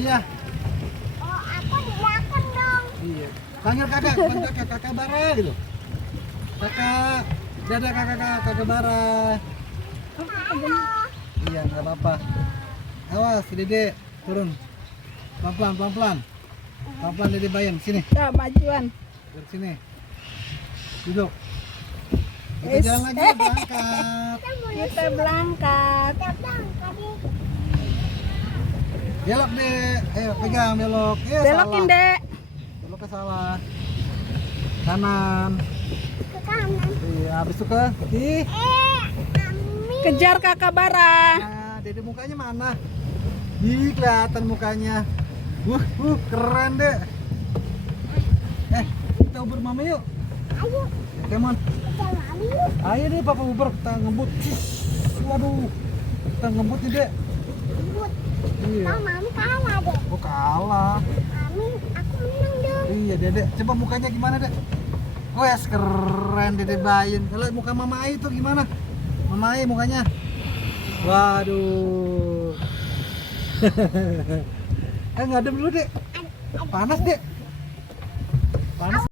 ayah. Oh, aku di belakang dong. Iya. Panggil kakak Bara gitu. Kakak, dadah kakak Bara. Halo. Iya, nggak apa-apa. Awas, si Dede turun. Pelan-pelan. Pelan-pelan Dede bayang sini. Ya, majuan. Dari sini. Duduk. Kita Yes. jalan lagi berangkat. Kita berangkat. Kita berangkat deh. Belok deh. Ayo pegang belok. Belokin, Salah. Dek. Belok ke salah. Kanan. Ke kanan. Iya, habis itu ke ih. Ami. Kejar Kakak Bara. Nah, Dede mukanya mana? Ih, kelihatan mukanya. Keren deh. Kita uber mama yuk. Ayo, Come on. kita lari yuk. Ayo deh Papa uber, kita ngebut. Waduh. Kita ngebut nih, Dek. Ribut. Iya. Nah, Mami kalah deh. Oh, kalah. Mami, aku menang dong. Iya, Dede. Coba mukanya gimana, Dek? Wes, keren Dede Bayin. Kalau muka Mama Ai itu gimana? Mama Ai mukanya. Waduh. Ngadem dulu, Dek. Panas, Dek. Panas.